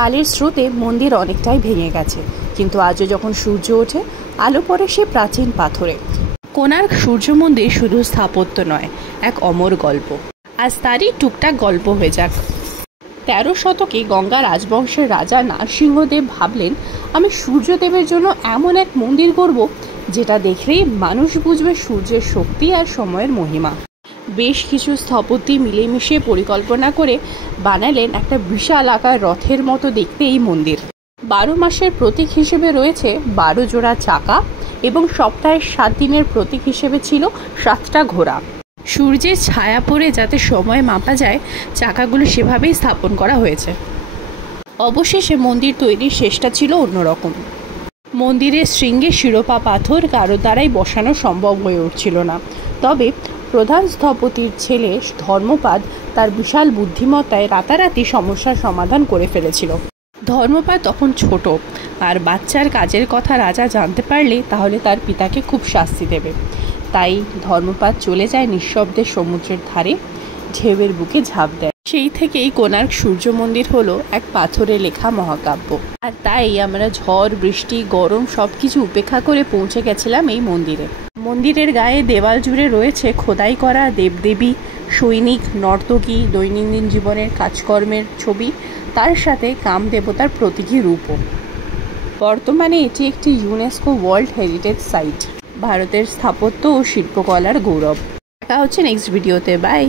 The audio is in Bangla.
কালের স্রোতে মন্দির অনেকটাই ভেঙে গেছে, কিন্তু আজও যখন সূর্য ওঠে আলো পড়ে সে প্রাচীন পাথরে। কোণার্ক সূর্য মন্দির শুধু স্থাপত্য নয়, এক অমর গল্প। আজ তারই টুকটাক গল্প হয়ে যাক। 13 শতকে গঙ্গা রাজবংশের রাজা নরসিংহদেব ভাবলেন, আমি সূর্যদেবের জন্য এমন এক মন্দির করব যেটা দেখলেই মানুষ বুঝবে সূর্যের শক্তি আর সময়ের মহিমা। বেশ কিছু স্থপতি মিলেমিশে পরিকল্পনা করে বানালেন একটা বিশাল আকার রথের মতো দেখতে এই মন্দির। 12 মাসের প্রতীক হিসেবে রয়েছে 12 জোড়া চাকা এবং সপ্তাহের 7 দিনের প্রতীক হিসেবে ছিল 7টা ঘোড়া। সূর্যের ছায়া পড়ে যাতে সময় মাপা যায়, চাকাগুলো সেভাবেই স্থাপন করা হয়েছে। অবশেষে মন্দির তৈরির শেষটা ছিল অন্যরকম। মন্দিরের শৃঙ্গে শিরোপা পাথর কারো দ্বারাই বসানো সম্ভব হয়ে উঠছিল না, তবে প্রধান স্থপতির ছেলে ধর্মপাদ তার বিশাল বুদ্ধিমত্তায় রাতারাতি সমস্যার সমাধান করে ফেলেছিল। ধর্মপাদ তখন ছোট, আর বাচ্চার কাজের কথা রাজা জানতে পারলে তাহলে তার পিতাকে খুব শাস্তি দেবে। তাই ধর্মপাদ চলে যায় নিঃশব্দে সমুদ্রের ধারে, ঢেউয়ের বুকে ঝাঁপ দেয়। সেই থেকেই কোণার্ক সূর্য মন্দির হলো এক পাথরে লেখা মহাকাব্য। আর তাই আমরা ঝড়, বৃষ্টি, গরম সবকিছু উপেক্ষা করে পৌঁছে গেছিলাম এই মন্দিরে। মন্দিরের গায়ে দেওয়াল জুড়ে রয়েছে খোদাই করা দেবদেবী, সৈনিক, নর্তকী, দৈনন্দিন জীবনের কাজকর্মের ছবি, তার সাথে কামদেবতার প্রতীকী রূপও। বর্তমানে এটি একটি ইউনেস্কো ওয়ার্ল্ড হেরিটেজ সাইট, ভারতের স্থাপত্য ও শিল্পকলার গৌরব। দেখা হচ্ছে নেক্সট ভিডিওতে। বাই।